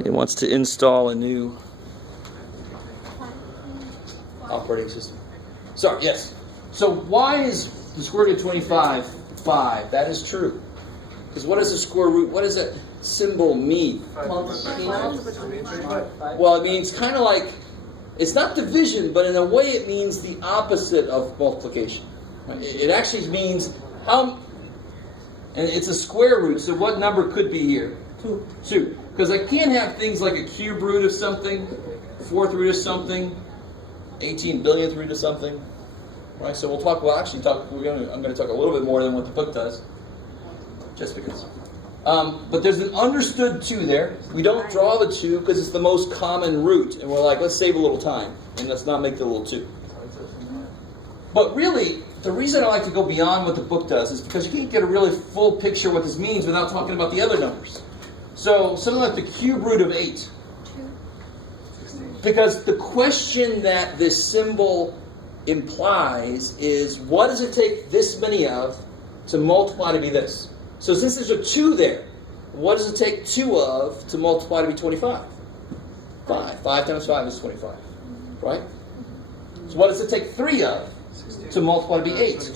It wants to install a new operating system. Sorry, yes. So why is the square root of 25 5? That is true. Because what does the square root, what does that symbol mean? Well, it means kind of like, it's not division, but in a way it means the opposite of multiplication. Right? It actually means how, and it's a square root, so what number could be here? 2. Because I can't have things like a cube root of something, fourth root of something, 18 billionth root of something. Right? So I'm going to talk a little bit more than what the book does, just because. But there's an understood 2 there. We don't draw the 2 because it's the most common root, and we're like, let's save a little time and let's not make the little 2. But really, the reason I like to go beyond what the book does is because you can't get a really full picture of what this means without talking about the other numbers. So something like the cube root of 8. Because the question that this symbol implies is, what does it take this many of to multiply to be this? So since there's a 2 there, what does it take 2 of to multiply to be 25? 5. 5 times 5 is 25. Right? So what does it take 3 of to multiply to be 8?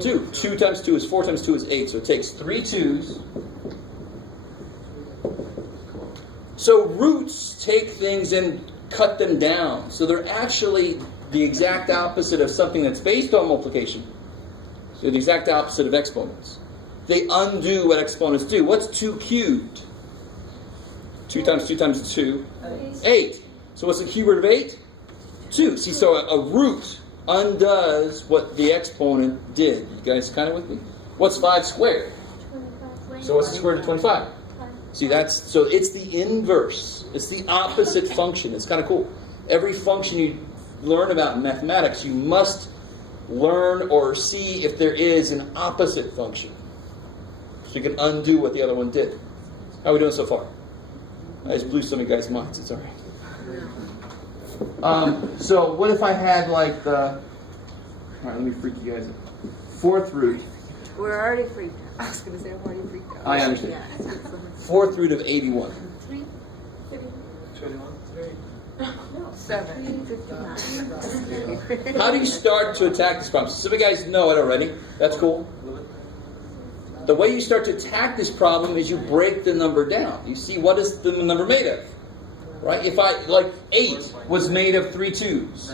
2. 2 times 2 is 4 times 2 is 8. So it takes 3 2's. So roots take things and cut them down. So they're actually the exact opposite of something that's based on multiplication. So the exact opposite of exponents. They undo what exponents do. What's 2 cubed? 2 times 2 times 2? 8. So what's the cube root of 8? 2. See, so a root undoes what the exponent did. You guys kind of with me? What's 5 squared? So what's the square root of 25? See, so it's the inverse. It's the opposite function. It's kind of cool. Every function you learn about in mathematics, you must learn or see if there is an opposite function. So you can undo what the other one did. How are we doing so far? I just blew some of you guys' minds. It's all right. So what if I had like the... All right, let me freak you guys out. Fourth root. We're already freaked out. I was going to say we're already freaked out. I understand. Yeah. Fourth root of 81. 3, 21, 7, 59. How do you start to attack this problem? Some of you guys know it already. That's cool. The way you start to attack this problem is you break the number down. You see, what is the number made of? Right? If 8 was made of 3 2's.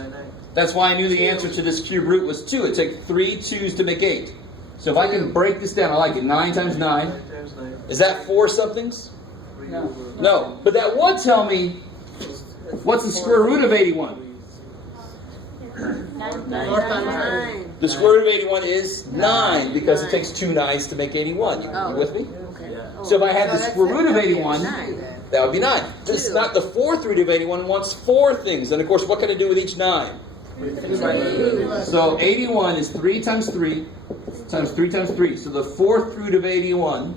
That's why I knew the answer to this cube root was 2. It takes 3 2's to make 8. So if I can break this down, I like it. 9 times 9. Is that 4 somethings? No. But that would tell me, what's the square root of 81? 9. The square root of 81 is 9, because it takes 2 9's to make 81. You with me? Okay. So if I had the square root of 81, that would be 9. This is not the fourth root of 81. Wants 4 things. And of course, what can I do with each 9? So 81 is 3 times 3 times 3 times 3. So the fourth root of 81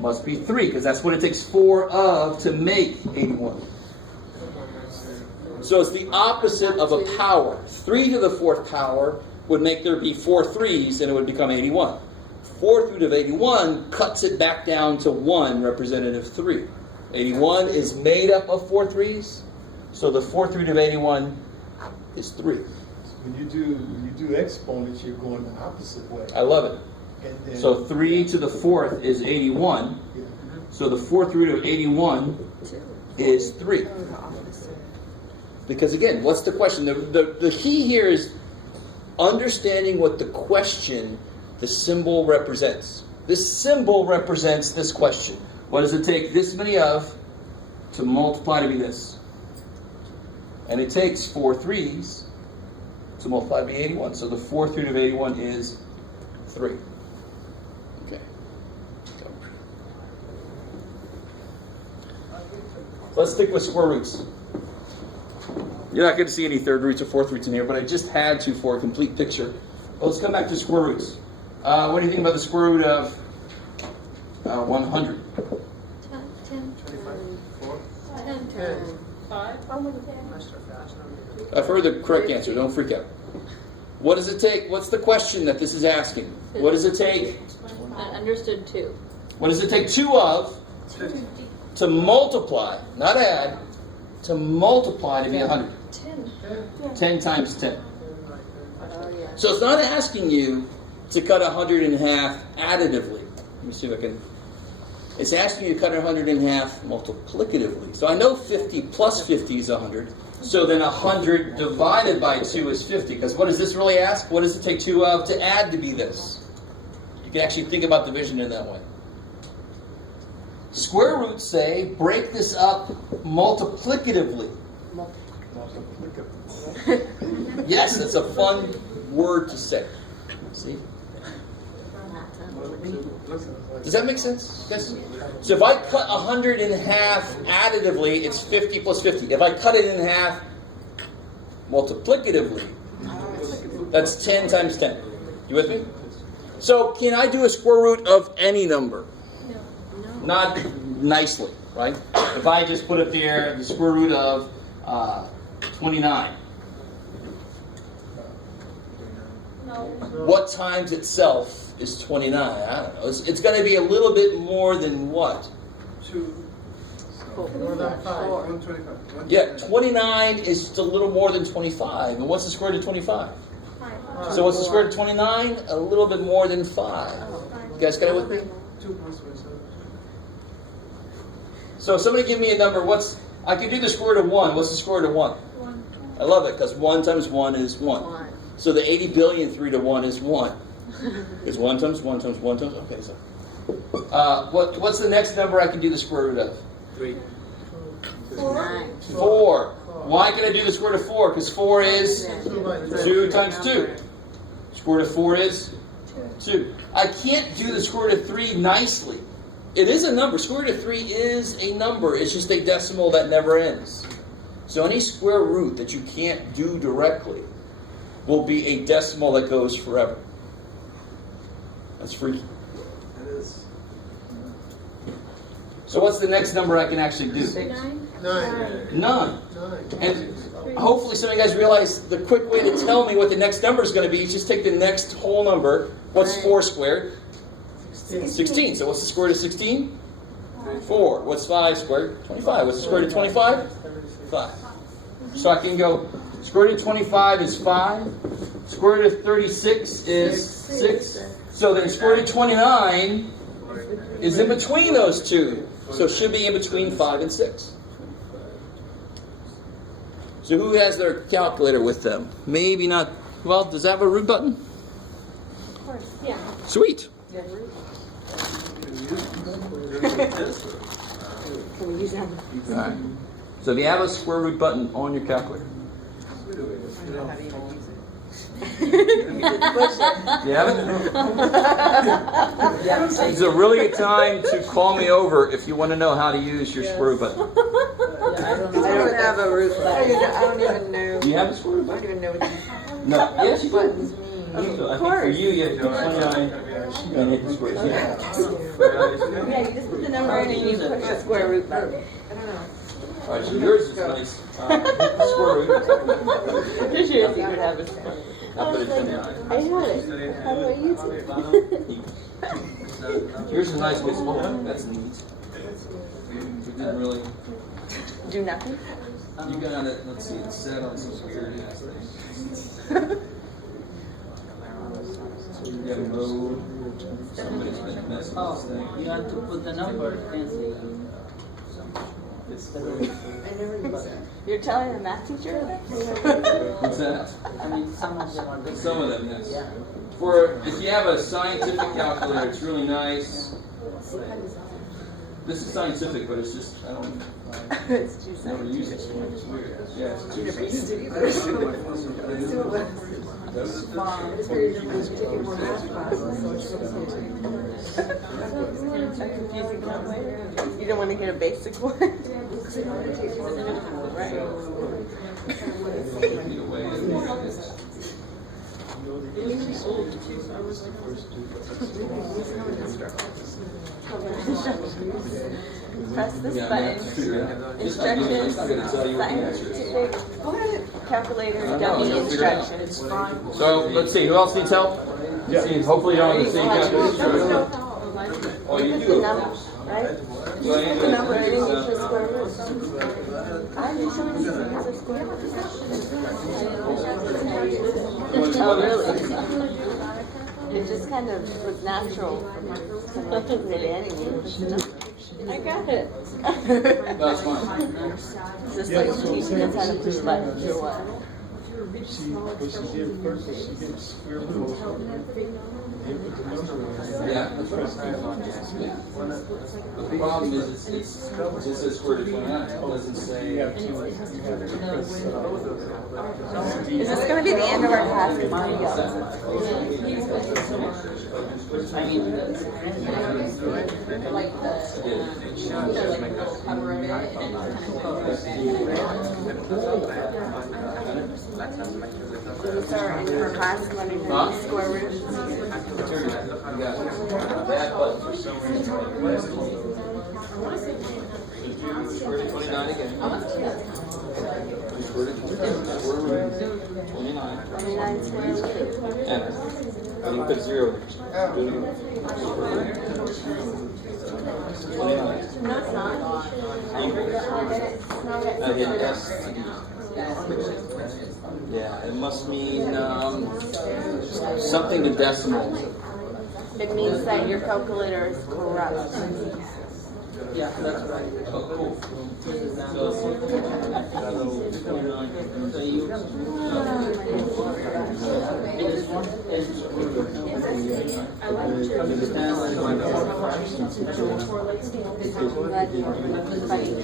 must be 3, because that's what it takes 4 of to make 81. So it's the opposite of a power. 3 to the 4th power would make there be 4 3's, and it would become 81. Fourth root of 81 cuts it back down to 1, representative 3. 81 is made up of 4 3's, so the fourth root of 81 is 3. When you do exponents, you're going the opposite way. I love it. And then, So 3 to the 4th is 81. yeah. So the fourth root of 81 is 3. Because again, what's the question? The key here is understanding what the question, the symbol represents. This symbol represents this question. What does it take this many of to multiply to be this? And it takes 4 3's to multiply to be 81. So the fourth root of 81 is 3. Okay. Let's stick with square roots. You're not going to see any third roots or fourth roots in here, but I just had to for a complete picture. Well, let's come back to square roots. What do you think about the square root of 100? 10. 5. I've heard the correct answer. Don't freak out. What does it take? What's the question that this is asking? What does it take? I understood 2. What does it take 2 of to multiply, not add, to multiply to be 100. 10 times 10. So it's not asking you to cut 100 in half additively. Let me see if I can. It's asking you to cut 100 in half multiplicatively. So I know 50 plus 50 is 100. So then 100 divided by 2 is 50. Because what does this really ask? What does it take 2 of to add to be this? You can actually think about division in that way. Square roots say, break this up multiplicatively. Yes, that's a fun word to say. See? Does that make sense? Yes. So if I cut 100 in half additively, it's 50 plus 50. If I cut it in half multiplicatively, that's 10 times 10. You with me? So can I do a square root of any number? No. Not nicely, right? If I just put up there the square root of 29. No. What times itself is 29? I don't know. It's going to be a little bit more than what? 2. More than 5. 125. Yeah, 29 is just a little more than 25. And what's the square root of 25? 5. So what's the square root of 29? A little bit more than 5. You guys got it with me? 2 plus 27. So somebody give me a number. I can do the square root of 1. What's the square root of 1? 1. I love it because 1 times 1 is 1. So the 80 billion 3 to 1 is 1. It's 1 times 1 times 1 times. Okay, so what's the next number I can do the square root of? 3. 4. Why can I do the square root of 4? Because 4 is 2 times 2. Square root of 4 is 2. I can't do the square root of 3 nicely. It is a number. Square root of 3 is a number. It's just a decimal that never ends. So any square root that you can't do directly will be a decimal that goes forever. That's freaky. It is. So what's the next number I can actually do? 9. 9. And hopefully some of you guys realize the quick way to tell me what the next number is going to be is just take the next whole number. What's 4 squared? 16. So what's the square root of 16? 4. What's 5 squared? 25. What's the square root of 25? 5. So I can go, square root of 25 is 5. Square root of 36 is 6. So then square root of 29 is in between those two. So it should be in between 5 and 6. So who has their calculator with them? Maybe not. Well, does that have a root button? Of course. Yeah. Sweet. Can we use that? All right. So if you have a square root button on your calculator, you have it? It's a really good time to call me over if you want to know how to use your square root button. I don't have a root button. I don't even know. Do you have a square root I don't button? even know what No. Yes, you do. buttons mean. I think for you, you have to do 29 and hit the squares. Yeah. Yeah, you just put the number in and you put the square root button. I don't know. All right, so yours is nice. Square root. There's your secret habit. I'll put it 29. I had it. How do I use it? Yours is nice, but small. That's neat. You didn't really. Do nothing? You got it. Let's see. It's set on some weird ass thing. So you got a mode. Somebody's been messing with this thing. You have to put the number and You're telling the math teacher? What's that? I mean, some of them are good. Some of them, yes. Yeah. For if you have a scientific calculator, it's really nice. This is scientific, but it's just I don't It's too never use it. It's weird. Yeah, it's too You don't want to get a basic one? Press this button. Instructions. Scientific calculator dummy instructions. So let's see. Who else needs help? Let's see. Hopefully you don't have the same calculator. Oh, you do. right? This is the number underneath the square root. I'm just showing you the use of square root. Oh, really? It just kind of was natural to put it in. I got it. That's fine. It's just like teaching us how to push buttons or what? What she did first is she did square root. Then put the number in. Yeah, that's right. Yeah. But the problem is, it says square root of 29. It doesn't You say. have to press, Is this going to be the end of our class? Because we go. I mean, These are in her class learning the square root. Square root of 29 again. Square root of 29. 29 square root. Enter. And you put 0 there. 29. No, it's not. I hit S. Yeah, it must mean something to decimal. It means that your calculator is corrupt. yeah, that's right. Oh, cool. So you, this one is I'm glad you're funny.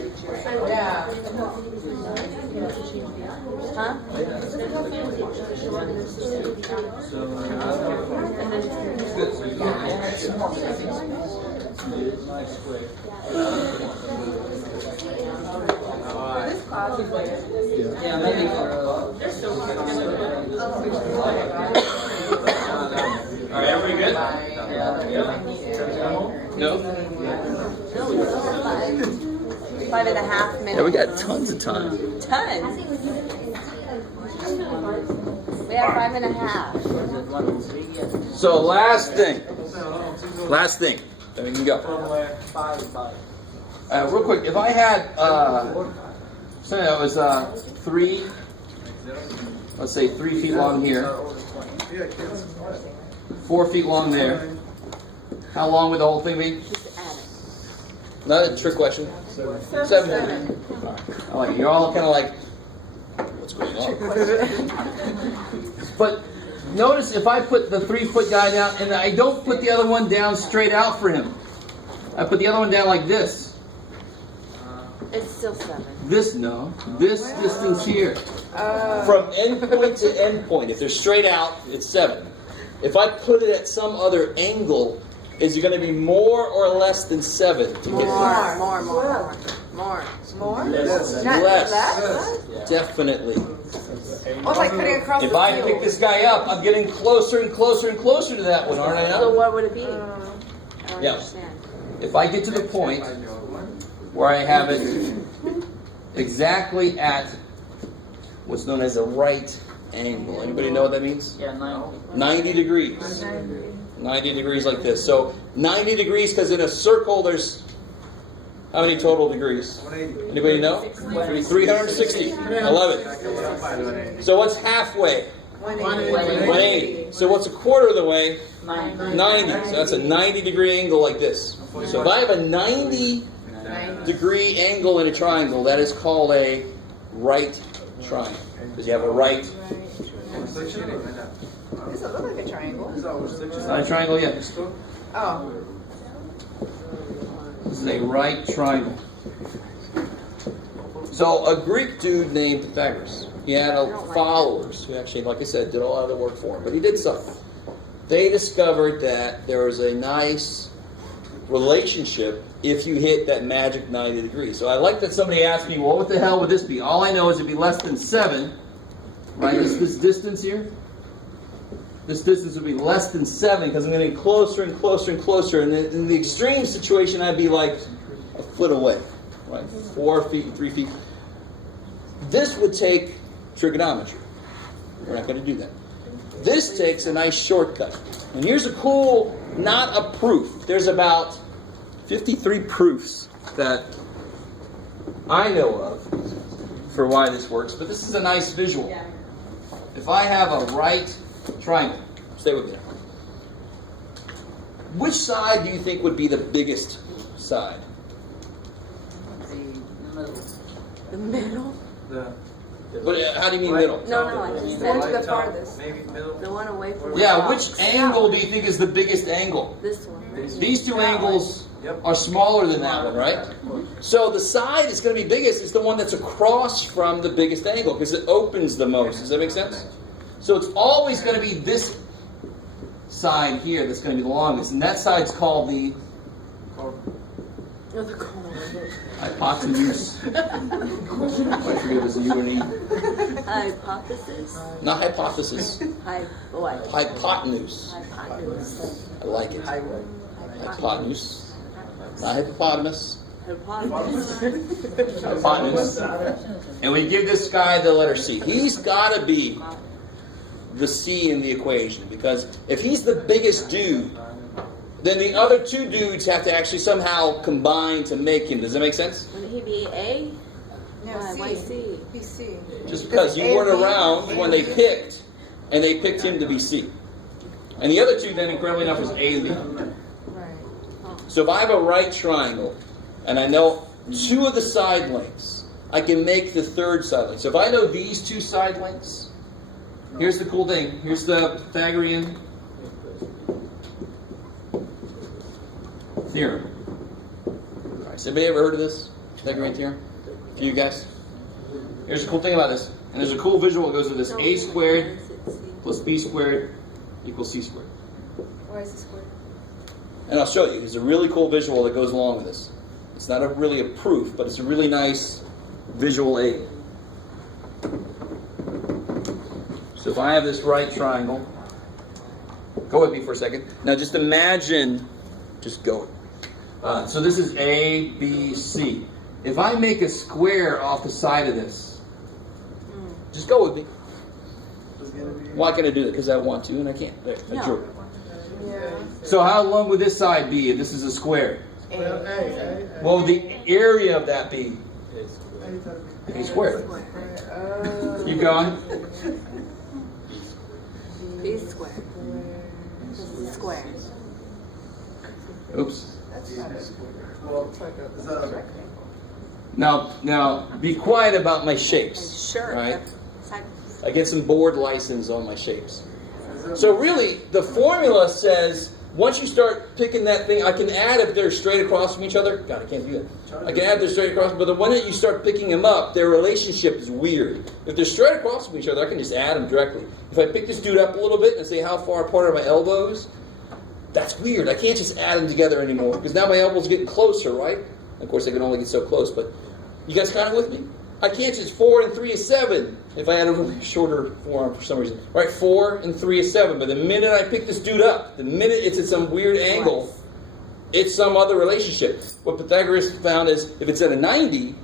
Huh? yeah, maybe for All right, everybody good? No? 5.5 minutes. Yeah, we got tons of time. Tons. We have 5.5. So last thing, then we can go. Real quick, if I had something that was 3, let's say 3 feet long here, 4 feet long there, how long would the whole thing be? Just add it. Not a trick question. 7. I like it. You're all kind of like, what's going on? But notice if I put the 3-foot guy down, and I don't put the other one down straight out for him. I put the other one down like this. It's still 7. This distance here. From end point to end point. If they're straight out, it's 7. If I put it at some other angle, is it going to be more or less than 7? To More. Less. Definitely. Oh, like putting across If the I field. pick this guy up, I'm getting closer and closer and closer to that one, aren't I? So Now? what would it be? I don't Yeah. understand. If I get to the point where I have it exactly at what's known as a right angle. Anybody know what that means? yeah, 90. 90 degrees. 90 degrees like this. So 90 degrees, because in a circle there's how many total degrees? Anybody know? 360. 11. So what's halfway? 180. So what's a quarter of the way? 90. So that's a 90 degree angle like this. So if I have a 90 degree angle in a triangle, that is called a right triangle. Because you have a right. Does it look like a triangle? It's not a triangle yet. Oh. This is a right triangle. So a Greek dude named Pythagoras, he had followers who actually, like I said, did a lot of the work for him. But he did something. They discovered that there was a nice relationship if you hit that magic 90 degrees. So I like that somebody asked me, well, what the hell would this be? All I know is it'd be less than 7, right? This distance here. This distance would be less than 7 because I'm getting closer and closer and closer. And in the extreme situation, I'd be like a foot away, right? 4 feet, 3 feet. This would take trigonometry. We're not going to do that. This takes a nice shortcut. And here's a cool, not a proof. There's about 53 proofs that I know of for why this works, but this is a nice visual. If I have a right triangle, stay with me. Which side do you think would be the biggest side? The middle? How do you mean middle? No, I just One to said the farthest. Maybe middle. the one away from the Yeah, top. which angle do you think is the biggest angle? This one. These two That angles Yep. are smaller than that one, right? So the side that's going to be biggest is the one that's across from the biggest angle because it opens the most. Does that make sense? So it's always going to be this side here that's going to be the longest, and that side's called the Oh, the corner. hypotenuse. I forget if it's a U or an E. Hypothesis? Not hypothesis. What? Hypotenuse. Hypothesis. I like it. Hypotenuse. Not hippopotamus. Hypothesis. Hypotenuse. And we give this guy the letter C. He's got to be the C in the equation because if he's the biggest dude, then the other two dudes have to actually somehow combine to make him. Does that make sense? Would he be A? No, Why C? Be C. Just because you weren't around when they picked, and they picked him to be C. And the other two then, incredibly enough, was A and B. Right. So if I have a right triangle, and I know two of the side lengths, I can make the third side length. So if I know these two side lengths, here's the cool thing. Here's the Pythagorean theorem. All right, so anybody ever heard of this Pythagorean theorem? A few of you guys? Here's the cool thing about this. And there's a cool visual that goes with this. A squared plus B squared equals C squared. Why is it square? And I'll show you. There's a really cool visual that goes along with this. It's not really a proof, but it's a really nice visual aid. So if I have this right triangle, go with me for a second. Now just imagine, just go. So this is A, B, C. If I make a square off the side of this, just go with me. Why can I do that? Because I want to and I can't. There, I drew it. Yeah. So how long would this side be if this is a square? What would the area of that be? A square. Keep going. B squared. This is a square. Oops. That's not a square. It's like a rectangle. Now, be quiet about my shapes. Sure. Right? Side- I get some board license on my shapes. So really, the formula says once you start picking that thing, I can add if they're straight across from each other. God, I can't do that. I can add if they're straight across, but the one that you start picking them up, their relationship is weird. If they're straight across from each other, I can just add them directly. If I pick this dude up a little bit and say how far apart are my elbows, that's weird. I can't just add them together anymore because now my elbow's getting closer, right? Of course, they can only get so close, but you guys kind of with me? I can't just 4 and 3 is 7 if I had a really shorter forearm for some reason. Right, 4 and 3 is 7. But the minute I pick this dude up, the minute it's at some weird angle, it's some other relationship. What Pythagoras found is if it's at a 90,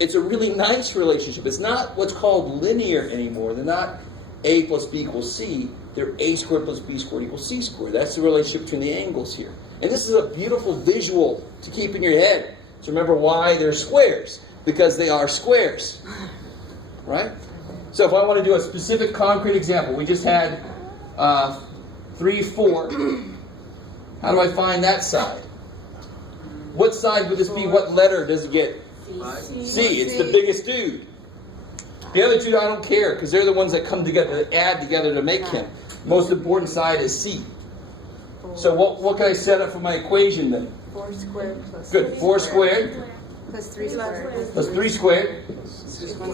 it's a really nice relationship. It's not what's called linear anymore. They're not A plus B equals C. They're A squared plus B squared equals C squared. That's the relationship between the angles here. And this is a beautiful visual to keep in your head to remember why they're squares. Because they are squares, right? So if I want to do a specific concrete example, we just had 3, 4. How do I find that side? What side would this be? What letter does it get? C. It's the biggest dude. The other two, I don't care, because they're the ones that come together, that add together to make him. Most important side is C. So what can I set up for my equation then? 4 squared plus Good. 4 squared plus 3 squared plus 3 squared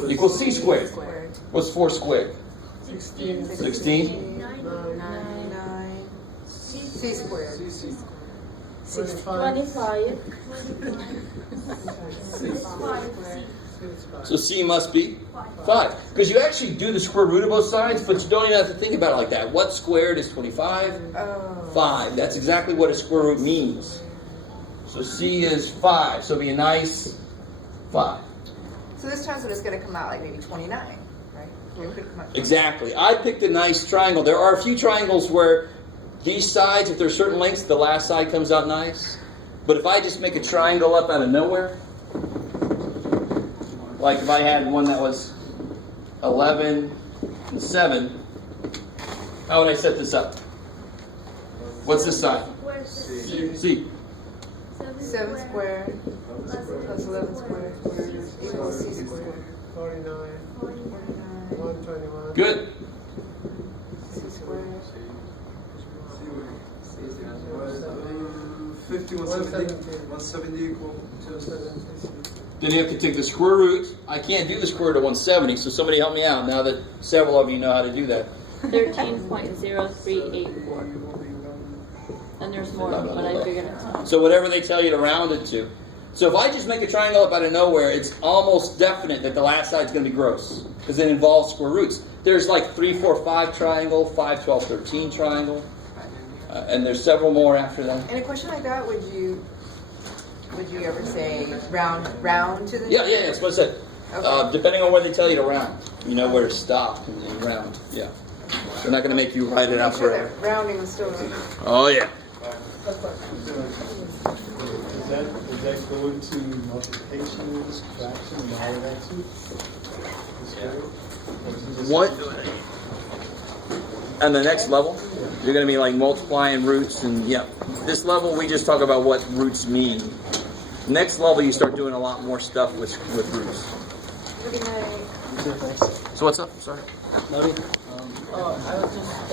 equals C squared. squared. What's 4 squared? 16. 16. 9 C squared. 25. So C must be 5. Because you actually do the square root of both sides, but you don't even have to think about it like that. What squared is 25? Oh. 5. That's exactly what a square root means. So C is 5. So it'll be a nice 5. So this time's when it's going to come out like maybe 29, right? It could come out. Exactly. I picked a nice triangle. There are a few triangles where these sides, if there's certain lengths, the last side comes out nice. But if I just make a triangle up out of nowhere, like if I had one that was 11 and 7, how would I set this up? What's this side? C. 7 squared plus 11 squared equals C squared. 49, 121. Good. C squared. 50, 170, 170 equal 270. Then you have to take the square root. I can't do the square root of 170, so somebody help me out now that several of you know how to do that. 13.0384. And there's more, but I figured it's not. So whatever they tell you to round it to. So if I just make a triangle up out of nowhere, it's almost definite that the last side's going to be gross because it involves square roots. There's like 3, 4, 5 triangle, 5, 12, 13 triangle, and there's several more after that. In a question like that, would you ever say round to the? Yeah, that's what I said. Okay. Depending on where they tell you to round, you know where to stop and round. Yeah, they're not going to make you write it out Make sure forever. that rounding was still. Oh yeah. Does that go into multiplication, subtraction, and all of that too? What? And the next level, you're going to be like multiplying roots, and yeah, this level we just talk about what roots mean. Next level, you start doing a lot more stuff with roots. So what's up? Sorry. I was just